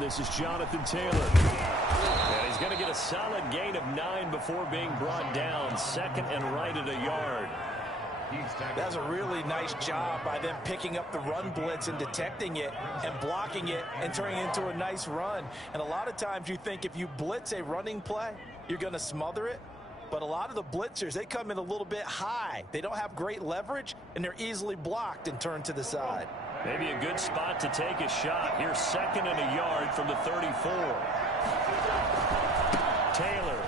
1. This is Jonathan Taylor. And he's going to get a solid gain of 9 before being brought down. Second and right at a yard. That's a really nice job by them picking up the run blitz and detecting it and blocking it and turning it into a nice run. And a lot of times you think if you blitz a running play, you're going to smother it. But a lot of the blitzers, they come in a little bit high. They don't have great leverage, and they're easily blocked and turned to the side. Maybe a good spot to take a shot. Here's second and a yard from the 34. Taylor.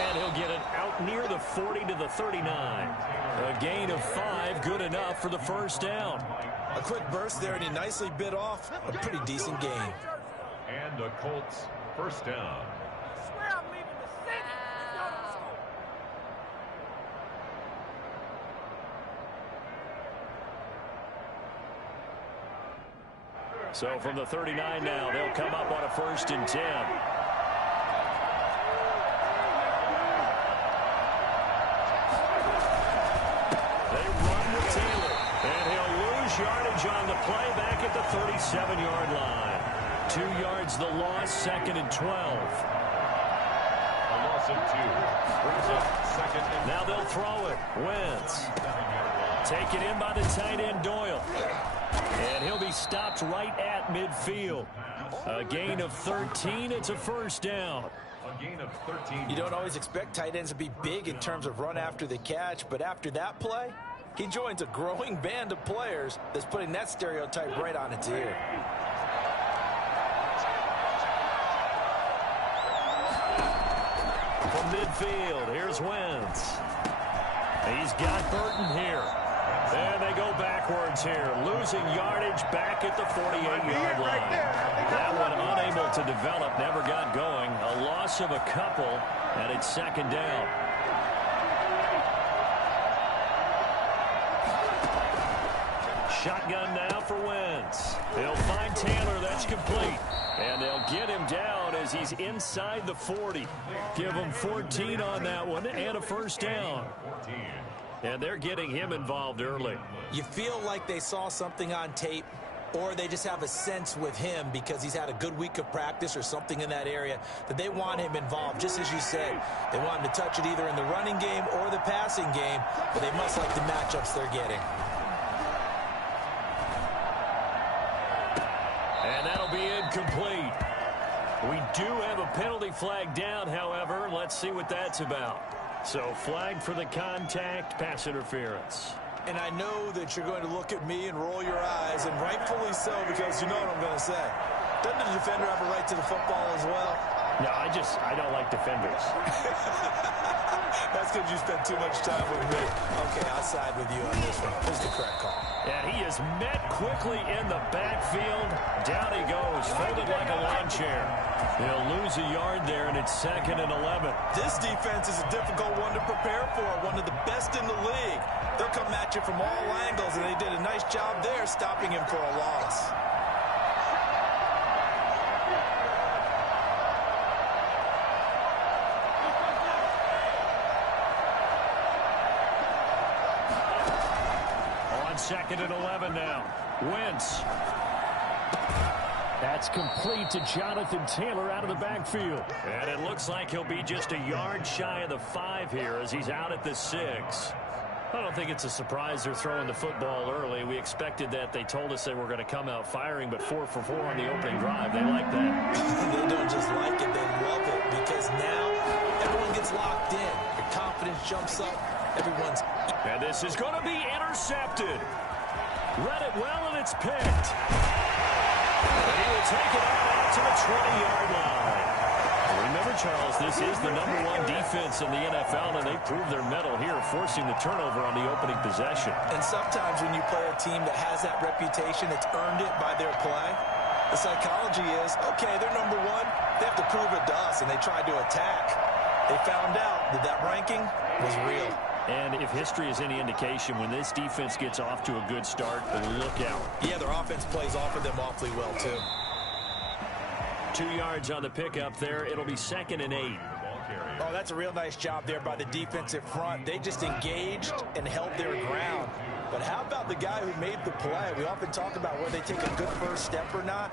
And he'll get it out near the 40 to the 39. A gain of 5, good enough for the first down. A quick burst there, and he nicely bit off a pretty decent gain. And the Colts first down. So from the 39 now, they'll come up on a 1st and 10. They run with Taylor, and he'll lose yardage on the play back at the 37-yard line. 2 yards the loss, 2nd and 12. A loss of 2. Brings up 2nd and... Now they'll throw it. Wentz. Taken in by the tight end, Doyle. And he'll be stopped right at midfield. A gain of 13. It's a first down. A gain of 13. You don't always expect tight ends to be big in terms of run after the catch, but after that play, he joins a growing band of players that's putting that stereotype right on its ear. From midfield, here's Wentz. He's got Burton here. And they go backwards here, losing yardage back at the 48-yard line. That one unable to develop, never got going. A loss of a couple, and it's 2nd down. Shotgun now for Wentz. They'll find Taylor, that's complete. And they'll get him down as he's inside the 40. Give him 14 on that one and a first down. And they're getting him involved early. You feel like they saw something on tape, or they just have a sense with him because he's had a good week of practice or something in that area that they want him involved. Just as you said, they want him to touch it either in the running game or the passing game, but they must like the matchups they're getting. And that'll be incomplete. We do have a penalty flag down, however. Let's see what that's about. So flag for the contact, pass interference. And I know that you're going to look at me and roll your eyes, and rightfully so, because you know what I'm going to say. Doesn't the defender have a right to the football as well? No, I don't like defenders. That's because you spent too much time with me. Okay, I'll side with you on this one. Here's the correct call. And he is met quickly in the backfield. Down he goes, folded like a lawn chair. He'll lose a yard there, and it's 2nd and 11. This defense is a difficult one to prepare for, one of the best in the league. They'll come at you from all angles, and they did a nice job there stopping him for a loss. On 2nd and 11 now. Wentz. That's complete to Jonathan Taylor out of the backfield. And it looks like he'll be just a yard shy of the 5 here as he's out at the 6. I don't think it's a surprise they're throwing the football early. We expected that. They told us they were going to come out firing, but 4 for 4 on the opening drive. They like that. They don't just like it, they love it, because now everyone gets locked in. Your confidence jumps up. Everyone's... And this is going to be intercepted. Read it well, and it's picked. And he will take it out to the 20-yard line. Remember, Charles, this is the #1 defense in the NFL, and they proved their mettle here, forcing the turnover on the opening possession. And sometimes when you play a team that has that reputation, that's earned it by their play, the psychology is, okay, they're #1. They have to prove it to us, and they tried to attack. They found out that that ranking was real. And if history is any indication, when this defense gets off to a good start, look out. Yeah, their offense plays off of them awfully well, too. 2 yards on the pickup there. It'll be 2nd and 8. Oh, that's a real nice job there by the defensive front. They just engaged and held their ground. But how about the guy who made the play? We often talk about whether they take a good first step or not.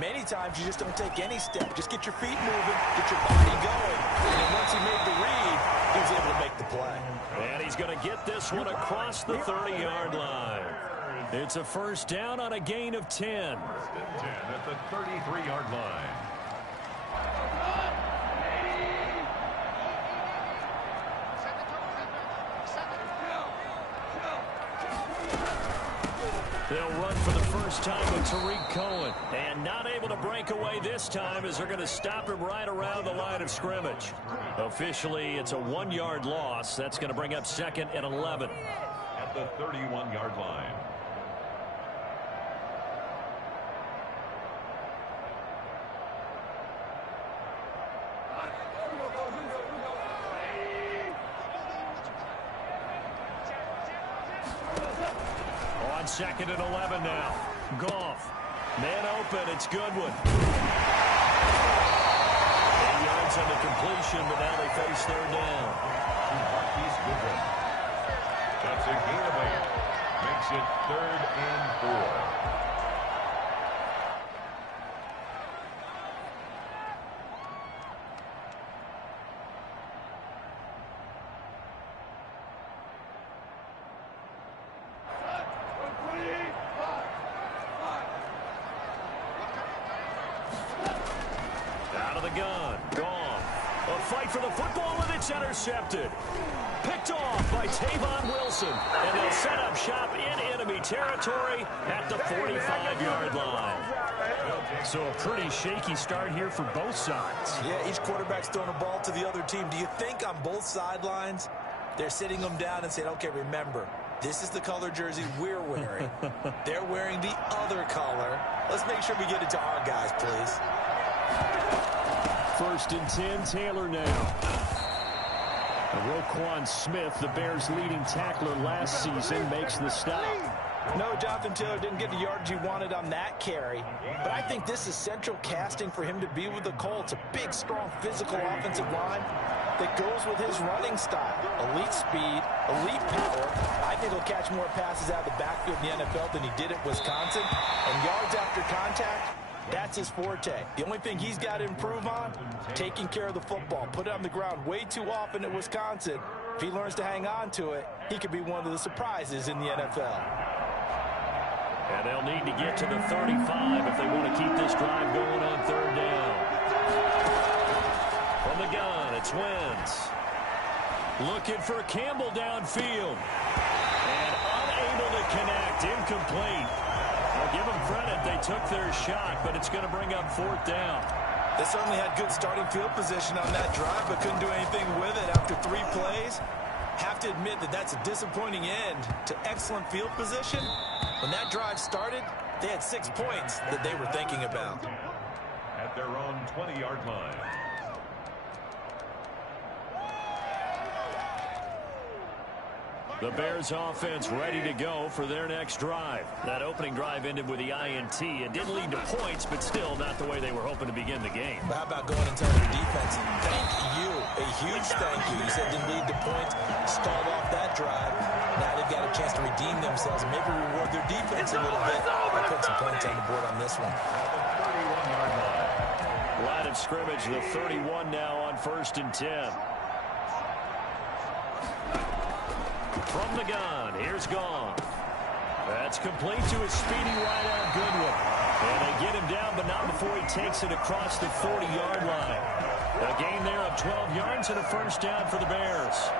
Many times you just don't take any step. Just get your feet moving, get your body going. And then once he made the read, he was able to make the play. And he's going to get this one across the 30-yard line. It's a first down on a gain of 10. 10 at the 33-yard line. They'll run for the first time with Tariq Cohen. And not able to break away this time as they're going to stop him right around the line of scrimmage. Officially, it's a 1-yard loss. That's going to bring up 2nd and 11. At the 31-yard line. On 2nd and 11 now. Goff. Man open. It's Goodwin. 8 yards on the completion, but now they face 3rd down. Marquise Goodwin. That's a gain of 8. Makes it 3rd and 4. Out of the gun. Gone. A fight for the football, and it's intercepted. Picked off by Tavon Wilson. And they'll set up shop in enemy territory at the 45-yard line. So a pretty shaky start here for both sides. Yeah, each quarterback's throwing a ball to the other team. Do you think on both sidelines they're sitting them down and saying, okay, remember, this is the color jersey we're wearing. They're wearing the other color. Let's make sure we get it to our guys, please. 1st and 10, Taylor now. Roquan Smith, the Bears' leading tackler last season, makes the stop. No, Jonathan Taylor didn't get the yardage he wanted on that carry, but I think this is central casting for him to be with the Colts. A big, strong, physical offensive line that goes with his running style. Elite speed, elite power. I think he'll catch more passes out of the backfield in the NFL than he did at Wisconsin. And yards after contact, that's his forte. The only thing he's got to improve on, taking care of the football. Put it on the ground way too often at Wisconsin. If he learns to hang on to it, he could be one of the surprises in the NFL. And they'll need to get to the 35 if they want to keep this drive going on 3rd down. From the gun, it's Wentz. Looking for Campbell downfield. And unable to connect. Incomplete. I'll give them credit. They took their shot, but it's going to bring up 4th down. They certainly had good starting field position on that drive, but couldn't do anything with it after 3 plays. Have to admit that that's a disappointing end to excellent field position. When that drive started, they had 6 points that they were thinking about. At their own 20-yard line. The Bears offense ready to go for their next drive. That opening drive ended with the INT. It didn't lead to points, but still not the way they were hoping to begin the game. But how about going and telling your defense, thank you, a huge thank you. You said didn't lead to points, stalled off that drive. Now they've got a chance to redeem themselves and maybe reward their defense a little bit. I'll put some points on the board on this one. 31-yard line. Line of scrimmage, the 31 now on 1st and 10. From the gun, here's Goff. That's complete to his speedy wideout Goodwin. And they get him down, but not before he takes it across the 40-yard line. A gain there of 12 yards and a first down for the Bears.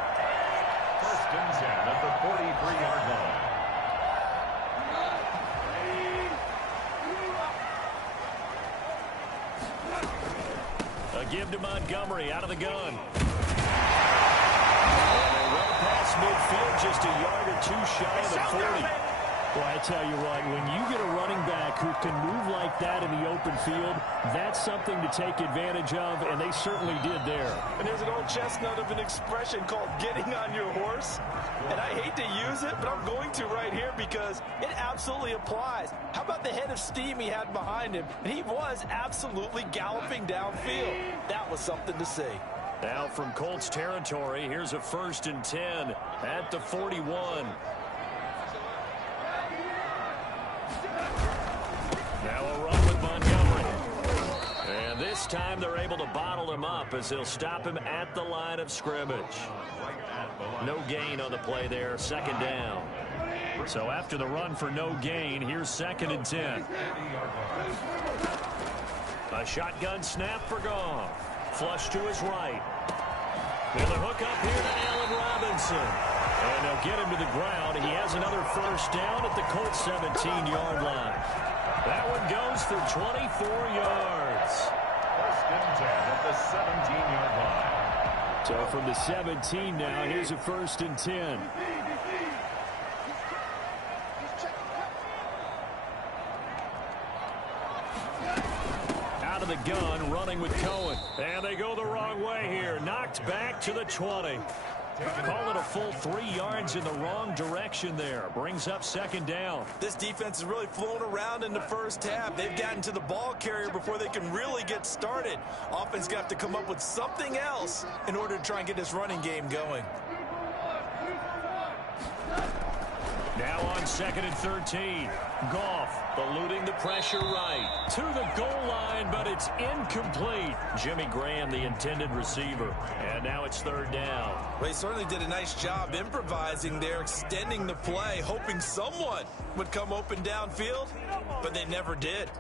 1st and 10 at the 43-yard line. A give to Montgomery out of the gun. Past midfield, just a yard or 2 shy of the 40. Well, I tell you what, when you get a running back who can move like that in the open field, that's something to take advantage of, and they certainly did there. And there's an old chestnut of an expression called getting on your horse. And I hate to use it, but I'm going to right here because it absolutely applies. How about the head of steam he had behind him? And he was absolutely galloping downfield. That was something to see. Now from Colts territory, here's a 1st and 10 at the 41. Now a run with Montgomery. this time they're able to bottle him up as they'll stop him at the line of scrimmage. No gain on the play there, second down. So after the run for no gain, here's 2nd and 10. A shotgun snap for Goff. Flush to his right. And the hook up here to Allen Robinson. And they'll get him to the ground. He has another first down at the Colts 17-yard line. That one goes for 24 yards. 1st and 10 at the 17-yard line. So from the 17 now, here's a 1st and 10. Out of the gun, running with Cohen. And they go the wrong way here. Knocked back to the 20. Call it a full 3 yards in the wrong direction there. Brings up 2nd down. This defense is really flown around in the first half. They've gotten to the ball carrier before they can really get started. Offense got to come up with something else in order to try and get this running game going. Now on 2nd and 13. Goff eluding the pressure right to the goal line, but it's incomplete. Jimmy Graham, the intended receiver. And now it's 3rd down. Well, he certainly did a nice job improvising there, extending the play, hoping someone would come open downfield, but they never did.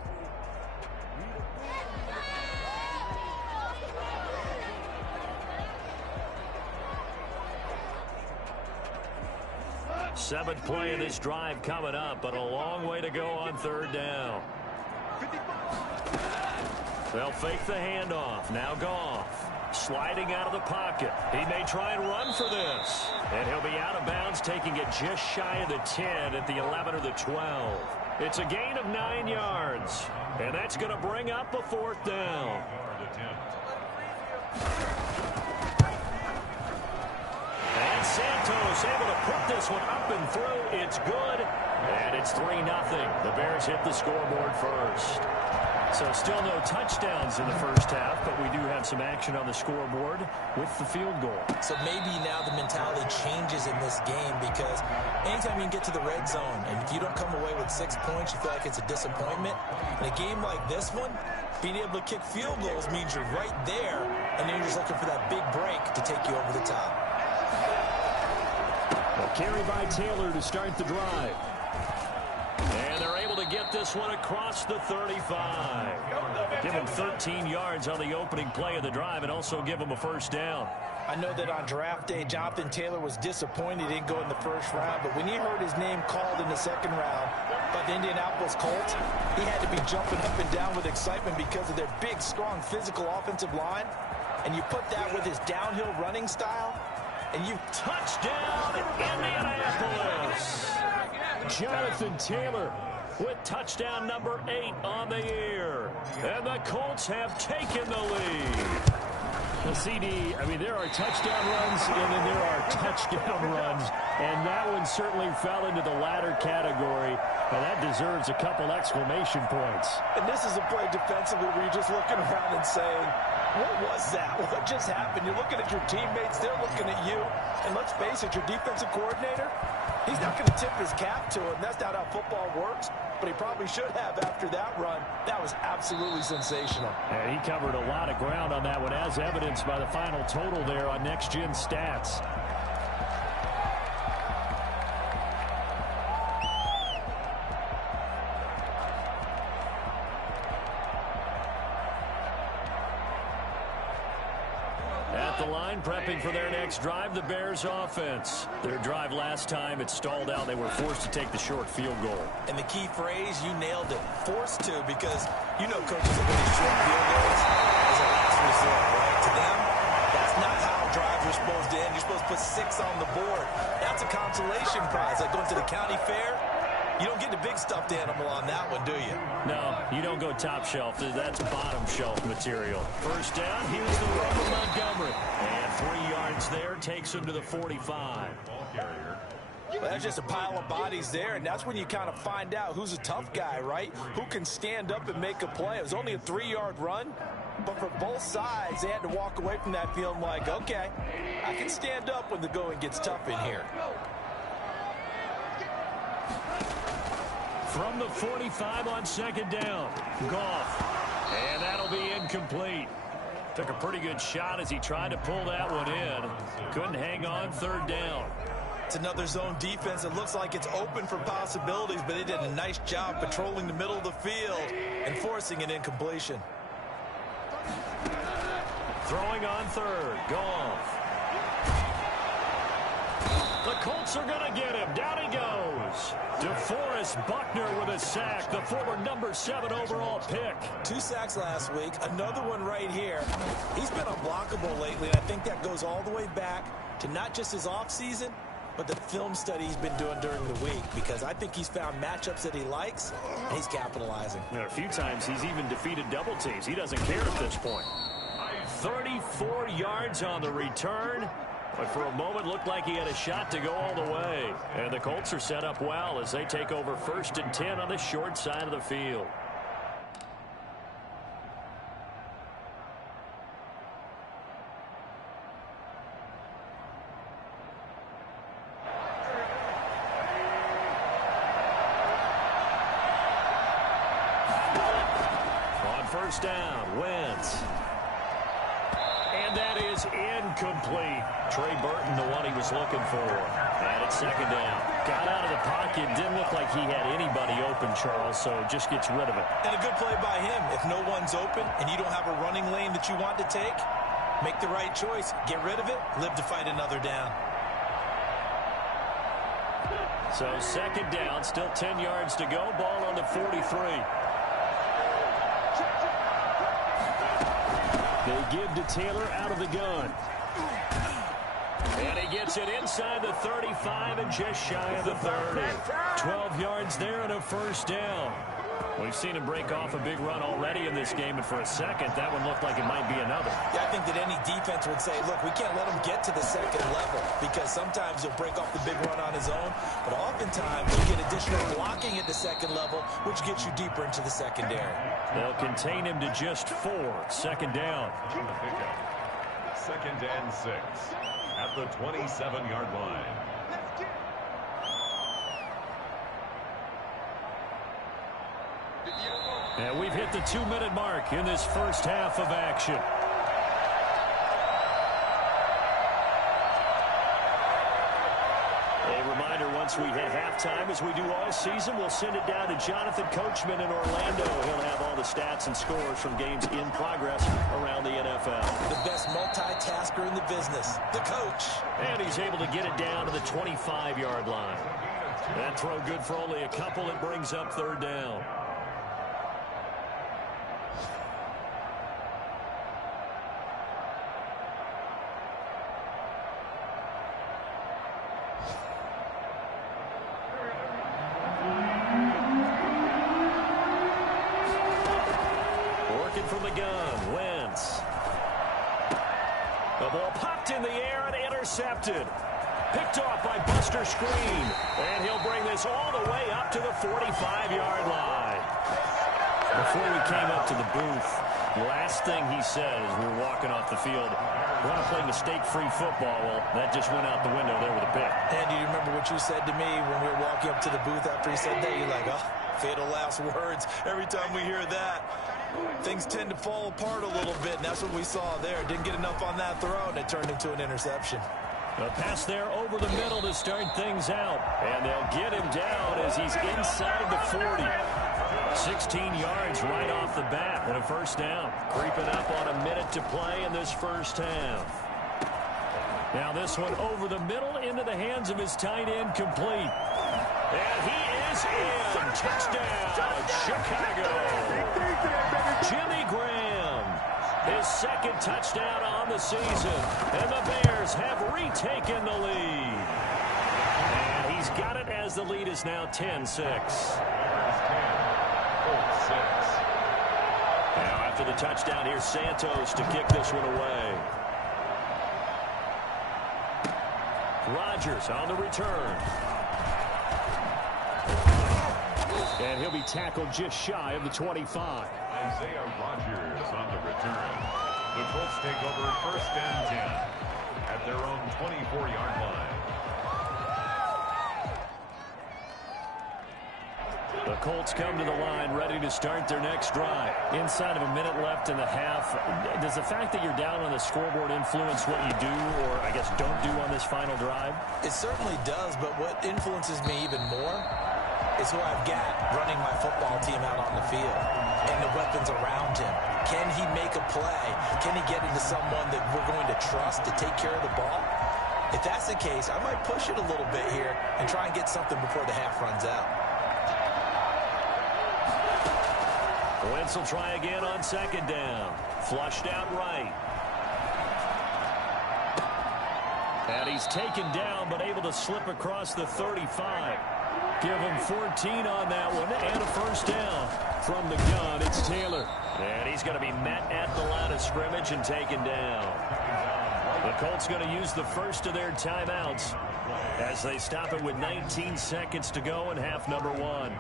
Seventh play of this drive coming up, but a long way to go on 3rd down. They'll fake the handoff. Now Goff sliding out of the pocket. He may try and run for this. And he'll be out of bounds, taking it just shy of the 10 at the 11 or the 12. It's a gain of 9 yards. And that's going to bring up a 4th down. And Santos able to put this one up and through. It's good. And it's 3-0. The Bears hit the scoreboard first. So still no touchdowns in the first half, but we do have some action on the scoreboard with the field goal. So maybe now the mentality changes in this game, because anytime you can get to the red zone and if you don't come away with 6 points, you feel like it's a disappointment. In a game like this one, being able to kick field goals means you're right there, and then you're just looking for that big break to take you over the top. A carry by Taylor to start the drive. And they're able to get this one across the 35. Give him 13 yards on the opening play of the drive and also give him a first down. I know that on draft day, Jonathan Taylor was disappointed he didn't go in the first round, but when he heard his name called in the second round by the Indianapolis Colts, he had to be jumping up and down with excitement because of their big, strong, physical offensive line. And you put that with his downhill running style, and you touchdown Indianapolis. Jonathan Taylor with touchdown number 8 on the year. And the Colts have taken the lead. The CD, I mean, there are touchdown runs and then there are touchdown runs. And that one certainly fell into the latter category. And that deserves a couple exclamation points. And this is a play defensively where you're just looking around and saying, what was that? What just happened? You're looking at your teammates. They're looking at you. And let's face it, your defensive coordinator, he's not going to tip his cap to it. That's not how football works. But he probably should have after that run. That was absolutely sensational. And he covered a lot of ground on that one, as evidenced by the final total there on Next Gen Stats. At the line, prepping for their next drive, the Bears offense. Their drive last time, it stalled out. They were forced to take the short field goal. And the key phrase, you nailed it. Forced to, because you know coaches are going to short field goals as a last resort, right? To them, that's not how drives are supposed to end. You're supposed to put 6 on the board. That's a consolation prize. Like going to the county fair, you don't get the big stuffed animal on that one, do you? No, you don't go top shelf. That's bottom shelf material. First down, here's the run of Montgomery. And 3 yards there takes him to the 45. Well, that's just a pile of bodies there, and that's when you kind of find out who's a tough guy, right? Who can stand up and make a play. It was only a 3-yard run, but for both sides, they had to walk away from that feeling like, okay, I can stand up when the going gets tough in here. From the 45 on second down, Goff And that'll be incomplete. Took a pretty good shot as he tried to pull that one in. Couldn't hang on, third down. It's another zone defense. It looks like it's open for possibilities, but they did a nice job patrolling the middle of the field and forcing an incompletion. Throwing on third. Goff. The Colts are going to get him. Down he goes. DeForest Buckner with a sack, the former number 7 overall pick. 2 sacks last week, another one right here. He's been unblockable lately, and I think that goes all the way back to not just his offseason, but the film study he's been doing during the week, because I think he's found matchups that he likes, and he's capitalizing. A few times he's even defeated double teams. He doesn't care at this point. 34 yards on the return. But for a moment, looked like he had a shot to go all the way. And the Colts are set up well as they take over 1st and 10 on the short side of the field. On 1st down, Wentz. And that is incomplete. Trey Burton, the one he was looking for. And it's 2nd down. Got out of the pocket. Didn't look like he had anybody open, Charles, so just gets rid of it. And a good play by him. If no one's open and you don't have a running lane that you want to take, make the right choice. Get rid of it. Live to fight another down. So 2nd down, still 10 yards to go. Ball on the 43. They give to Taylor out of the gun. And he gets it inside the 35 and just shy of the 30. 12 yards there and a 1st down. We've seen him break off a big run already in this game, and for a second, that one looked like it might be another. Yeah, I think that any defense would say, look, we can't let him get to the 2nd level, because sometimes he'll break off the big run on his own, but oftentimes you get additional blocking at the 2nd level, which gets you deeper into the secondary. They'll contain him to just 4. 2nd down. 2nd and 6 at the 27-yard line. And we've hit the 2-minute mark in this first half of action. A reminder, once we hit halftime, as we do all season, we'll send it down to Jonathan Coachman in Orlando. He'll have all the stats and scores from games in progress around the NFL. The best multitasker in the business, the coach. And he's able to get it down to the 25-yard line. That throw good for only a couple. It brings up 3rd down. From the gun, Wentz. The ball popped in the air and intercepted. Picked off by Buster Screen. And he'll bring this all the way up to the 45-yard line. Before we came up to the booth, the last thing he said as we were walking off the field, we want to play mistake-free football. Well, that just went out the window there with a pick. And do you remember what you said to me when we were walking up to the booth after he said that? You're like, oh, fatal last words. Every time we hear that, things tend to fall apart a little bit, and that's what we saw there. Didn't get enough on that throw, and it turned into an interception. A pass there over the middle to start things out. And they'll get him down as he's inside the 40. 16 yards right off the bat and a 1st down. Creeping up on a minute to play in this first half. Now this one over the middle into the hands of his tight end, complete. And he is in. Touchdown, Chicago. Jimmy Graham, his 2nd touchdown on the season. And the Bears have retaken the lead. And he's got it as the lead is now 10-6. Now after the touchdown, here's Santos to kick this one away. Rodgers on the return. And he'll be tackled just shy of the 25. Isaiah Rodgers on the return. The Colts take over 1st and 10 at their own 24-yard line. The Colts come to the line ready to start their next drive. Inside of a minute left in the half, does the fact that you're down on the scoreboard influence what you do, or I guess don't do on this final drive? It certainly does, but what influences me even more is who I've got running my football team out on the field and the weapons around him. Can he make a play? Can he get into someone that we're going to trust to take care of the ball? If that's the case, I might push it a little bit here and try and get something before the half runs out. Wentz will try again on second down. Flushed out right. And he's taken down, but able to slip across the 35. Give him 14 on that one, and a first down. From the gun, it's Taylor. And he's going to be met at the line of scrimmage and taken down. The Colts going to use the first of their timeouts as they stop it with 19 seconds to go in half number one.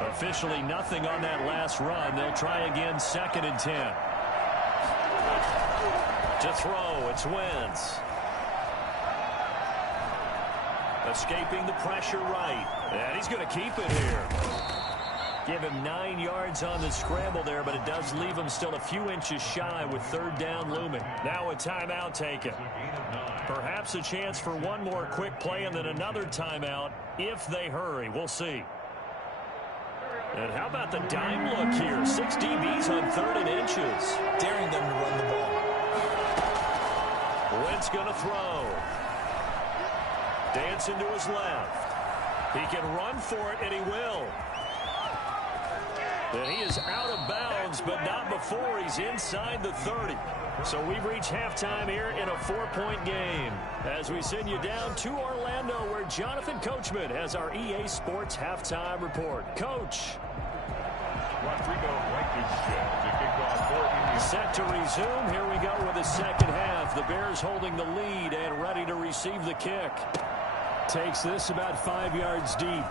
Officially nothing on that last run. They'll try again, 2nd and 10. To throw, it's Wentz. Escaping the pressure right. And he's going to keep it here. Give him 9 yards on the scramble there, but it does leave him still a few inches shy with 3rd down looming. Now a timeout taken. Perhaps a chance for one more quick play and then another timeout if they hurry. We'll see. And how about the dime look here? 6 DBs on 3rd and inches. Daring them to run the ball. Wentz going to throw. Dancing to his left. He can run for it, and he will. And he is out of bounds, but not before he's inside the 30. So we've reached halftime here in a 4-point game as we send you down to Orlando, where Jonathan Coachman has our EA Sports halftime report. Coach. Set to resume. Here we go with the second half. The Bears holding the lead and ready to receive the kick. Takes this about 5 yards deep.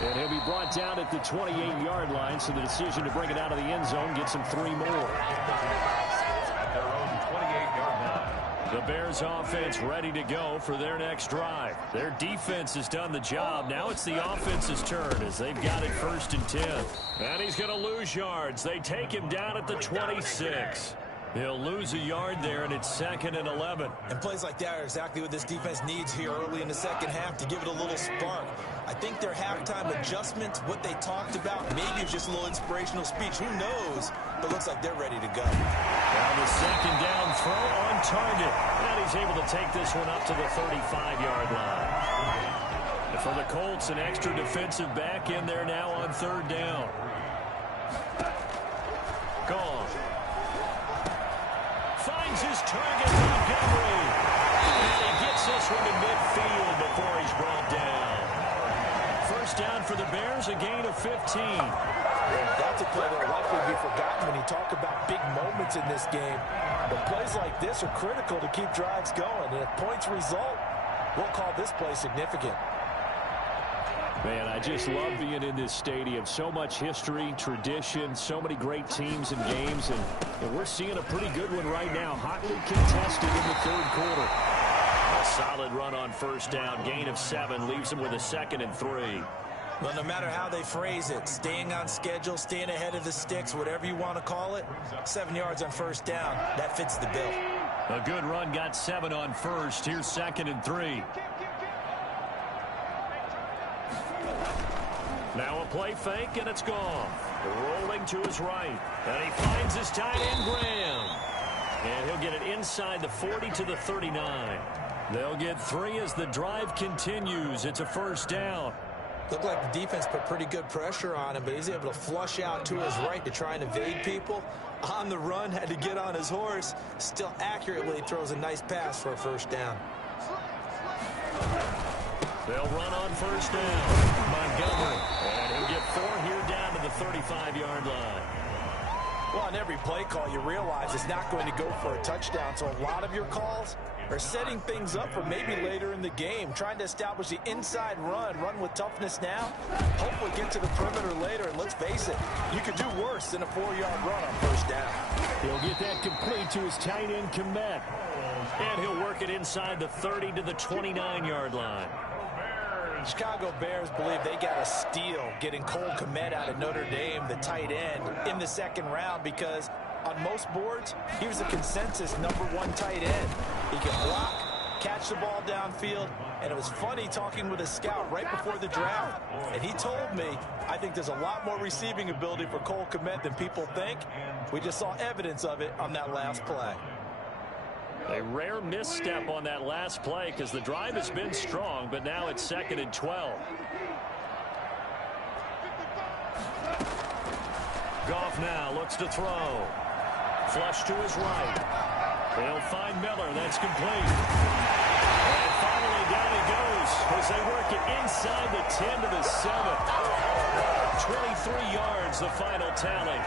And he'll be brought down at the 28-yard line, so the decision to bring it out of the end zone gets him 3 more. At their own 28-yard line. The Bears offense ready to go for their next drive. Their defense has done the job. Now it's the offense's turn as they've got it 1st and 10. And he's going to lose yards. They take him down at the 26. He'll lose a yard there, and it's 2nd and 11. And plays like that are exactly what this defense needs here early in the second half to give it a little spark. I think their halftime adjustments, what they talked about, maybe it's just a little inspirational speech. Who knows? But looks like they're ready to go. Now the second down throw on target. And he's able to take this one up to the 35-yard line. And for the Colts, an extra defensive back in there now on 3rd down. Gone. Finds his target, Montgomery. And he gets this one to midfield before he's brought down. First down for the Bears, a gain of 15. That's a play that will likely be forgotten when you talk about big moments in this game. But plays like this are critical to keep drives going. And if points result, we'll call this play significant. Man, I just love being in this stadium. So much history, tradition, so many great teams and games. And we're seeing a pretty good one right now. Hotly contested in the 3rd quarter. A solid run on first down. Gain of 7 leaves him with a 2nd and 3. Well, no matter how they phrase it, staying on schedule, staying ahead of the sticks, whatever you want to call it, 7 yards on first down, that fits the bill. A good run, got 7 on first. Here's 2nd and 3. Now a play fake, and it's gone. Rolling to his right. And he finds his tight end, Graham. And he'll get it inside the 40 to the 39. They'll get 3 as the drive continues. It's a first down. Looked like the defense put pretty good pressure on him, but he's able to flush out to his right to try and evade people. On the run, had to get on his horse. Still accurately throws a nice pass for a first down. They'll run on first down. Montgomery. And he'll get 4 here down to the 35-yard line. Well, on every play call, you realize it's not going to go for a touchdown. So a lot of your calls, are setting things up for maybe later in the game, trying to establish the inside run with toughness now, hopefully get to the perimeter later, and let's face it, you could do worse than a 4-yard run on first down. He'll get that complete to his tight end, Komet. And he'll work it inside the 30 to the 29-yard line. Chicago Bears believe they got a steal getting Cole Komet out of Notre Dame, the tight end, in the second round because on most boards, he was a consensus #1 tight end. He can block, catch the ball downfield, and it was funny talking with a scout right before the draft, and he told me, I think there's a lot more receiving ability for Cole Komet than people think. We just saw evidence of it on that last play. A rare misstep on that last play because the drive has been strong, but now it's 2nd and 12. Goff now looks to throw. Flush to his right. They'll find Miller. That's complete. And finally down he goes as they work it inside the 10 to the 7. 23 yards, the final tally.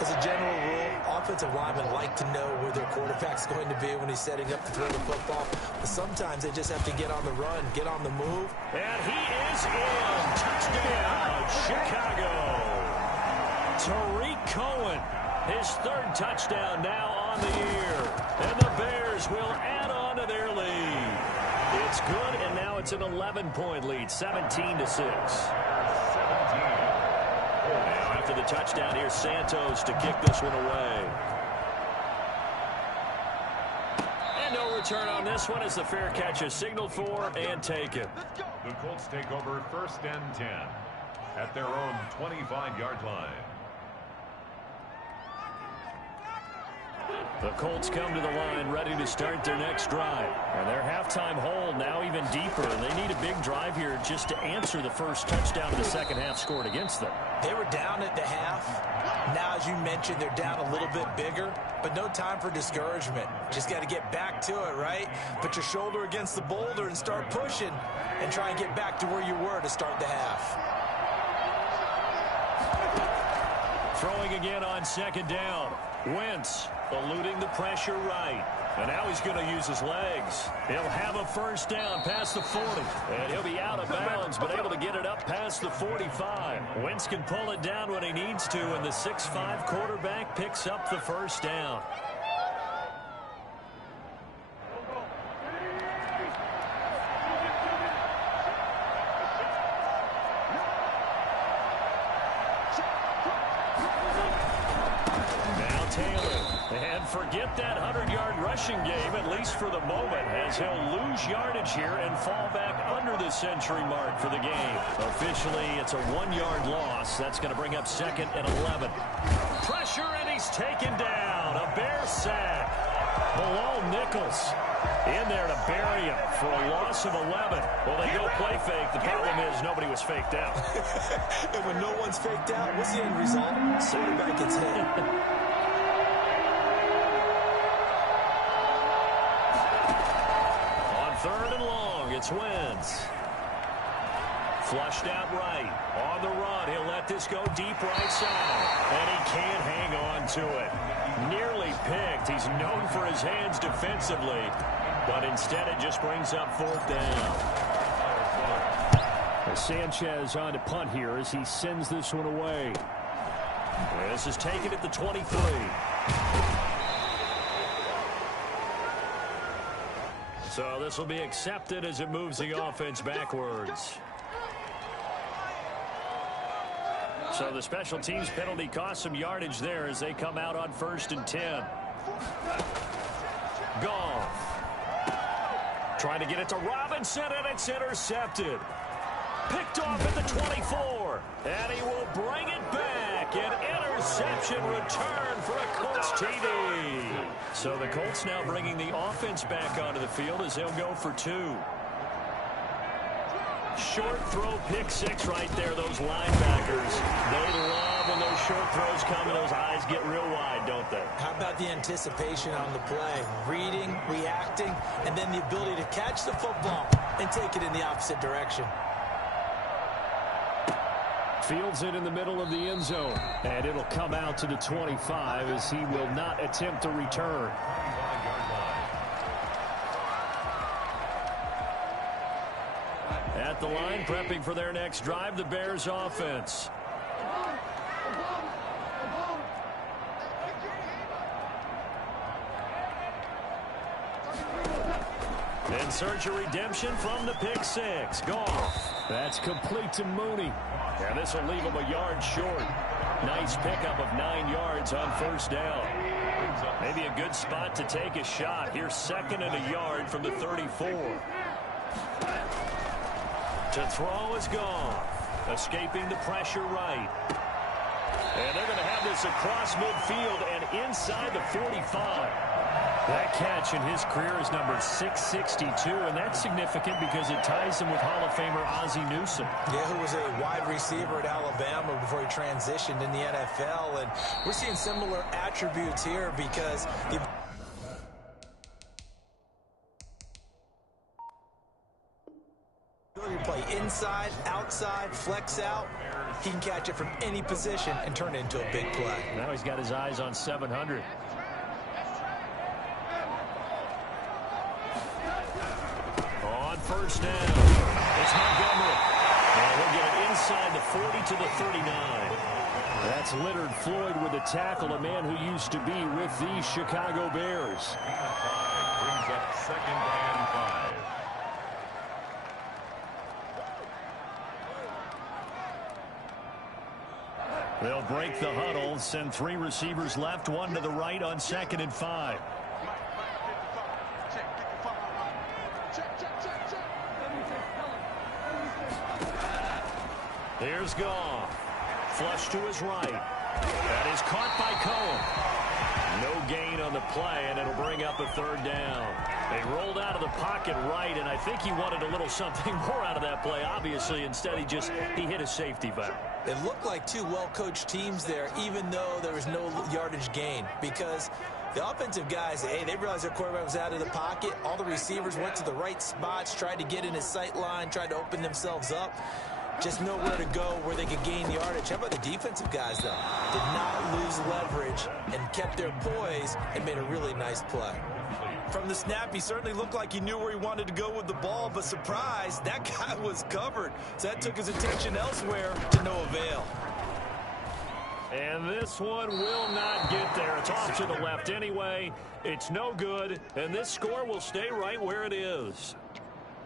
As a general rule, offensive linemen like to know where their quarterback's going to be when he's setting up to throw the football. But sometimes they just have to get on the run, get on the move. And he is in. Touchdown, Chicago. Tariq Cohen, his 3rd touchdown now on the year. And the Bears will add on to their lead. It's good, and now it's an 11-point lead, 17 to 6. Now after the touchdown, here's Santos to kick this one away. And no return on this one as the fair catch is signaled for and taken. The Colts take over 1st and 10 at their own 25-yard line. The Colts come to the line ready to start their next drive. And their halftime hole now even deeper. And they need a big drive here just to answer the first touchdown of the second half scored against them. They were down at the half. Now, as you mentioned, they're down a little bit bigger, but no time for discouragement. Just got to get back to it, right? Put your shoulder against the boulder and start pushing and try and get back to where you were to start the half. Throwing again on 2nd down. Wentz eluding the pressure right. And now he's going to use his legs. He'll have a first down past the 40. And he'll be out of bounds, but able to get it up past the 45. Wentz can pull it down when he needs to, and the 6'5" quarterback picks up the first down. Forget that 100-yard rushing game, at least for the moment, as he'll lose yardage here and fall back under the century mark for the game. Officially, it's a 1-yard loss. That's going to bring up 2nd and 11. Pressure, and he's taken down. A Bear sack. Below Nichols in there to bury him for a loss of 11. Well, they go play fake. The problem is nobody was faked out. And when no one's faked out, what's the end result? Quarterback gets hit. Third and long, it's Wentz. Flushed out right. On the run, he'll let this go deep right side. And he can't hang on to it. Nearly picked. He's known for his hands defensively. But instead it just brings up 4th down. Sanchez on to punt here as he sends this one away. This is taken at the 23. So this will be accepted as it moves the offense backwards. So the special teams penalty cost some yardage there as they come out on 1st and 10. Goff. Trying to get it to Robinson, and it's intercepted. Picked off at the 24. And he will bring it back. An interception return for a Colts TD. So the Colts now bringing the offense back onto the field as they'll go for 2. Short throw, pick 6 right there, those linebackers. They love when those short throws come and those eyes get real wide, don't they? How about the anticipation on the play? Reading, reacting, and then the ability to catch the football and take it in the opposite direction. Fields it in the middle of the end zone. And it'll come out to the 25 as he will not attempt to return. At the line, prepping for their next drive, the Bears offense. In search of redemption from the pick six. Goff. That's complete to Mooney. And this will leave him a yard short. Nice pickup of 9 yards on first down. Maybe a good spot to take a shot. Here's 2nd and a yard from the 34. To throw is Goff. Escaping the pressure right. And they're going to have this across midfield and inside the 45. That catch in his career is number 662, and that's significant because it ties him with Hall of Famer Ozzie Newsome. Yeah, who was a wide receiver at Alabama before he transitioned in the NFL, and we're seeing similar attributes here because you play inside, outside, flex out. He can catch it from any position and turn it into a big play. Now he's got his eyes on 700. On first down, it's Montgomery. And he'll get it inside the 40 to the 39. That's Leonard Floyd with the tackle, a man who used to be with the Chicago Bears. Brings up 2nd and 5. They'll break the huddle, send 3 receivers left, 1 to the right on 2nd and 5. Here's Goff. Flush to his right. That is caught by Cohen. No gain on the play, and it'll bring up a 3rd down. They rolled out of the pocket right, and I think he wanted a little something more out of that play, obviously. Instead, he hit a safety valve. It looked like 2 well-coached teams there, even though there was no yardage gain, because the offensive guys, hey, they realized their quarterback was out of the pocket. All the receivers went to the right spots, tried to get in his sight line, tried to open themselves up. Just nowhere to go where they could gain yardage. How about the defensive guys, though? Did not lose leverage and kept their poise and made a really nice play. From the snap, he certainly looked like he knew where he wanted to go with the ball, but surprise, that guy was covered. So that took his attention elsewhere to no avail. And this one will not get there. It's off to the left anyway. It's no good, and this score will stay right where it is.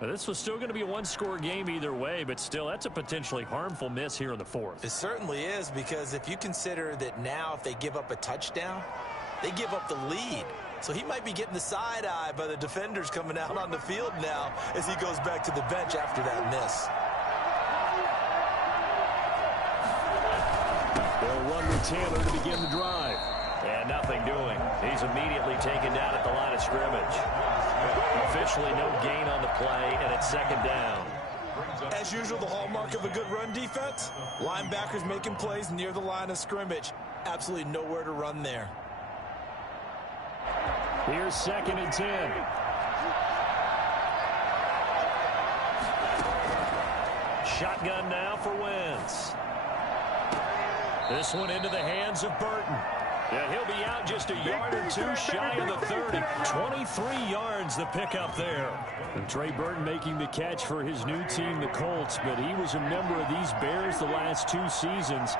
Now, this was still going to be a 1-score game either way, but still, that's a potentially harmful miss here in the 4th. It certainly is, because if you consider that now if they give up a touchdown, they give up the lead. So he might be getting the side eye by the defenders coming out on the field now as he goes back to the bench after that miss. They'll run with Taylor to begin the drive. And nothing doing. He's immediately taken down at the line of scrimmage. Officially no gain on the play, and it's 2nd down. As usual, the hallmark of a good run defense, linebackers making plays near the line of scrimmage. Absolutely nowhere to run there. Here's 2nd and 10. Shotgun now for Wentz. This one into the hands of Burton. And he'll be out just a yard or 2 shy of the 30. 23 yards the pickup there. And Trey Burton making the catch for his new team, the Colts. But he was a member of these Bears the last 2 seasons.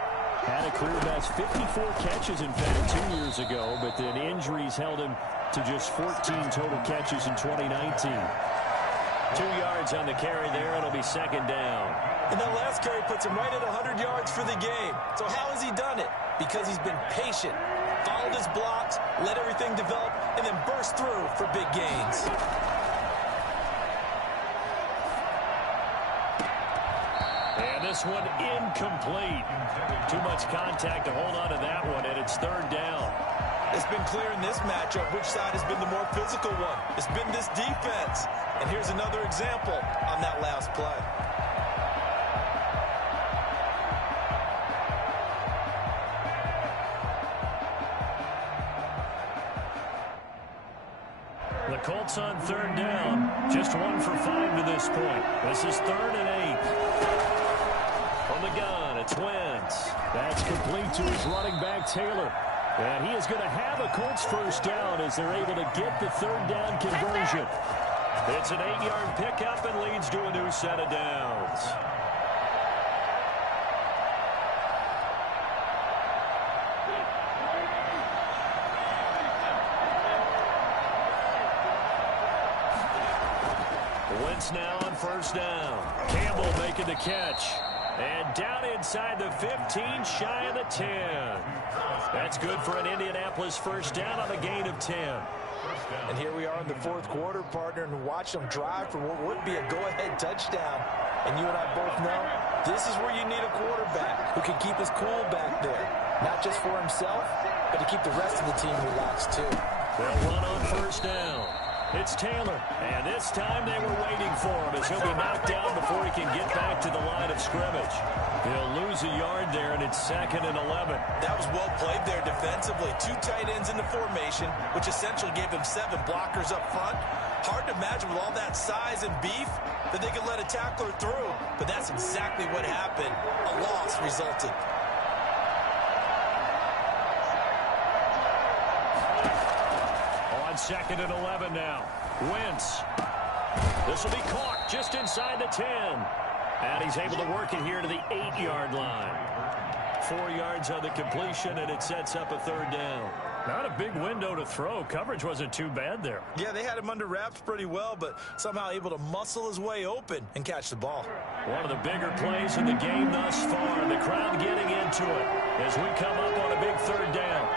Had a career best 54 catches, in fact, 2 years ago. But then injuries held him to just 14 total catches in 2019. 2 yards on the carry there. It'll be 2nd down. And that last carry puts him right at 100 yards for the game. So how has he done it? Because he's been patient, followed his blocks, let everything develop, and then burst through for big gains. And this one incomplete. Too much contact to hold on to that one, and it's 3rd down. It's been clear in this matchup which side has been the more physical one. It's been this defense. And here's another example on that last play. The Colts on 3rd down. Just 1 for 5 to this point. This is 3rd and 8. From the gun, it's Wentz. That's complete to his running back, Taylor. And he is going to have a Colts first down as they're able to get the 3rd down conversion. It's an 8-yard pickup and leads to a new set of downs. Wentz now on first down. Campbell making the catch. And down inside the 15, shy of the 10. That's good for an Indianapolis first down on a gain of 10. And here we are in the fourth quarter, partner, and watch them drive for what would be a go-ahead touchdown. And you and I both know this is where you need a quarterback who can keep his cool back there. Not just for himself, but to keep the rest of the team relaxed too. They'll run on first down. It's Taylor, and this time they were waiting for him as he'll be knocked down before he can get back to the line of scrimmage. He'll lose a yard there, and it's 2nd and 11. That was well played there defensively. 2 tight ends in the formation, which essentially gave him 7 blockers up front. Hard to imagine with all that size and beef that they could let a tackler through, but that's exactly what happened. A loss resulted. On 2nd and 11 now. Wentz. This will be caught just inside the 10. And he's able to work it here to the 8-yard line. 4 yards on the completion, and it sets up a 3rd down. Not a big window to throw. Coverage wasn't too bad there. Yeah, they had him under wraps pretty well, but somehow able to muscle his way open and catch the ball. One of the bigger plays in the game thus far. The crowd getting into it as we come up on a big 3rd down.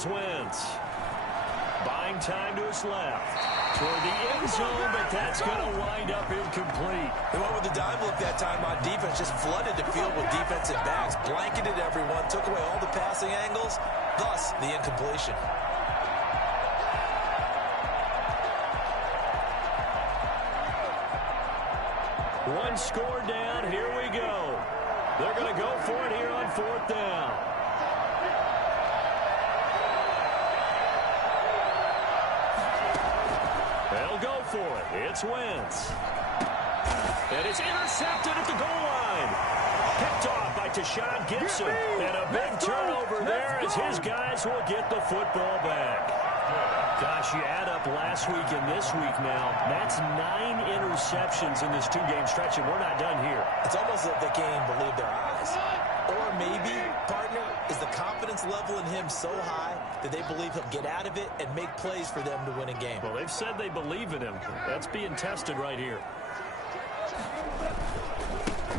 Wentz. Buying time to his left. Toward the end zone, but that's going to wind up incomplete. They went with the dime look that time on defense. Just flooded the field with defensive backs. Blanketed everyone. Took away all the passing angles. Thus, the incompletion. One score down. Here we go. They're going to go for it here on 4th down. They'll go for it. It's Wentz. And it's intercepted at the goal line. Picked off by Tashawn Gibson. And a big turnover there as his guys will get the football back. Gosh, you add up last week and this week now. That's 9 interceptions in this 2-game stretch, and we're not done here. It's almost like they can't even believe their eyes. Or maybe, partner, is the confidence level in him so high that they believe he'll get out of it and make plays for them to win a game. Well, they've said they believe in him. That's being tested right here.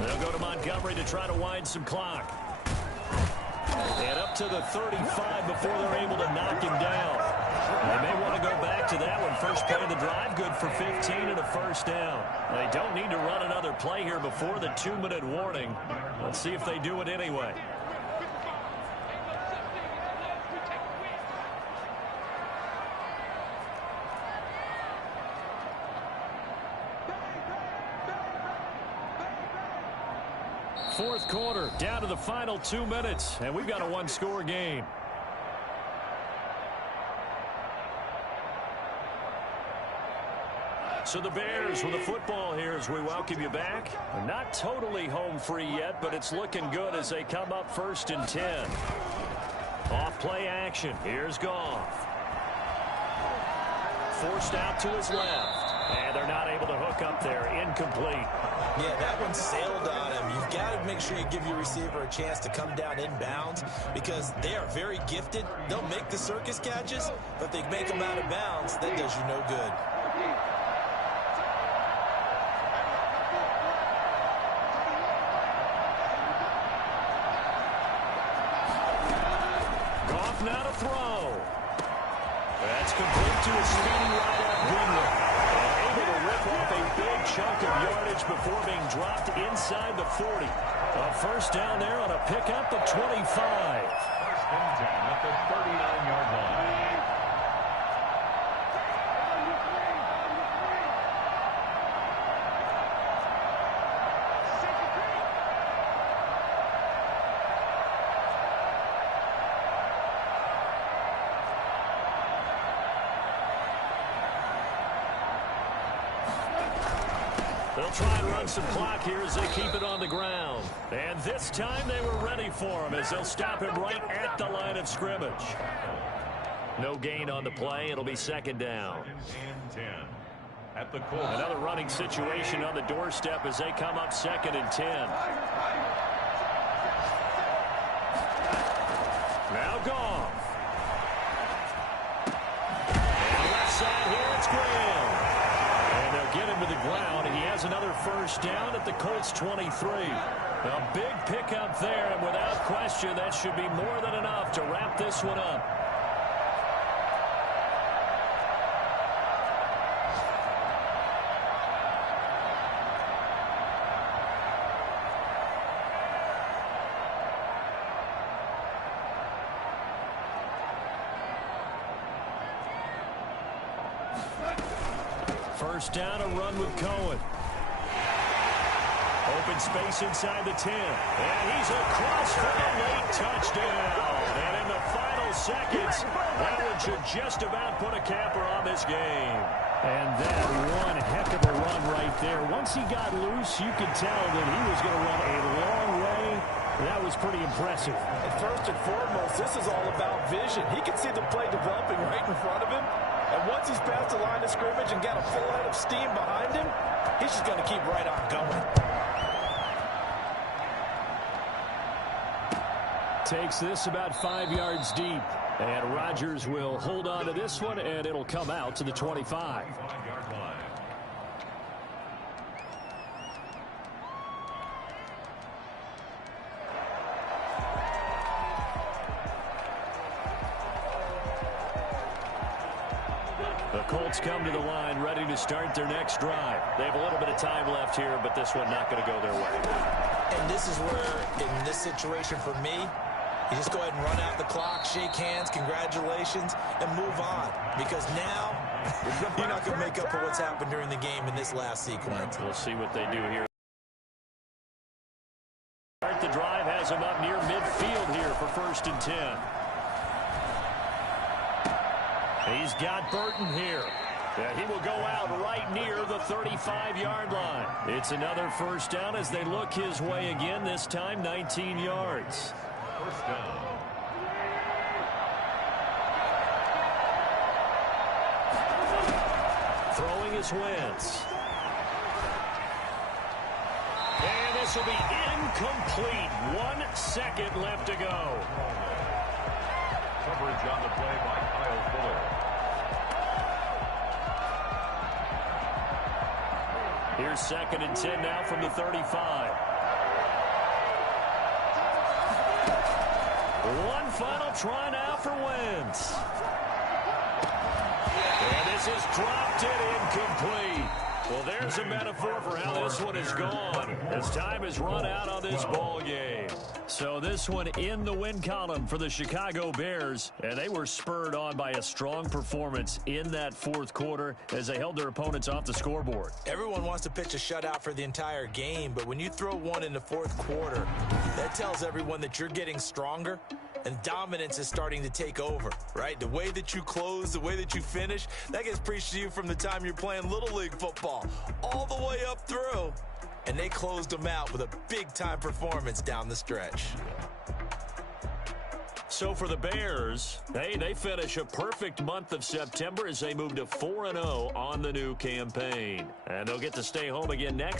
They'll go to Montgomery to try to wind some clock. And up to the 35 before they're able to knock him down. They may want to go back to that one. First play of the drive, good for 15 and a first down. They don't need to run another play here before the 2-minute warning. Let's see if they do it anyway. Fourth quarter, down to the final 2 minutes, and we've got a 1-score game. So the Bears with the football here as we welcome you back. They're not totally home free yet, but it's looking good as they come up 1st and 10. Off play action. Here's Goff. Forced out to his left. And they're not able to hook up there. Incomplete. Yeah, that one sailed on him. You've got to make sure you give your receiver a chance to come down inbounds because they are very gifted. They'll make the circus catches, but if they make them out of bounds, that does you no good. Goff now to throw. That's complete to a speedy right out Greenwood. Able to rip off a big chunk of yardage before being dropped inside the 40. A first down there on a pickup of 25. 1st and 10 at the 39-yard line. They'll try and run some clock here as they keep it on the ground. And this time they were ready for him as they'll stop him right at the line of scrimmage. No gain on the play. It'll be second down. And 10 at the Colts. Another running situation on the doorstep as they come up 2nd and 10. Now Goff. And left side here, it's Graham. And they'll get him to the ground, and he has another first down at the Colts 23. A big pickup there, and without question, that should be more than enough to wrap this one up. First down, a run with Cohen. Open space inside the 10. And he's across for a late touchdown. And in the final seconds, that one should just about put a capper on this game. And that one heck of a run right there. Once he got loose, you could tell that he was going to run a long way. That was pretty impressive. And first and foremost, this is all about vision. He can see the play developing right in front of him. And once he's past the line of scrimmage and got a full head of steam behind him, he's just going to keep right on going. Takes this about 5 yards deep. And Rodgers will hold on to this one, and it'll come out to the 25. The Colts come to the line ready to start their next drive. They have a little bit of time left here, but this one not going to go their way. And this is where, in this situation for me, you just go ahead and run out the clock, shake hands, congratulations, and move on. Because now, you're not going to make up for what's happened during the game in this last sequence. We'll see what they do here. The drive has him up near midfield here for 1st and 10. He's got Burton here. And he will go out right near the 35-yard line. It's another first down as they look his way again, this time 19 yards. First down. Throwing is Wentz. And this will be incomplete. 1 second left to go. Coverage on the play by Kyle Fuller. Here's 2nd and 10 now from the 35. One final try now for Wentz. And this is dropped it incomplete. Well, there's a metaphor for how this one is gone as time has run out on this ball game. So this one in the win column for the Chicago Bears, and they were spurred on by a strong performance in that 4th quarter as they held their opponents off the scoreboard. Everyone wants to pitch a shutout for the entire game, but when you throw one in the 4th quarter, that tells everyone that you're getting stronger and dominance is starting to take over, right? The way that you close, the way that you finish, that gets preached to you from the time you're playing Little League football all the way up through. And they closed them out with a big-time performance down the stretch. So for the Bears, they finish a perfect month of September as they move to 4-0 on the new campaign. And they'll get to stay home again next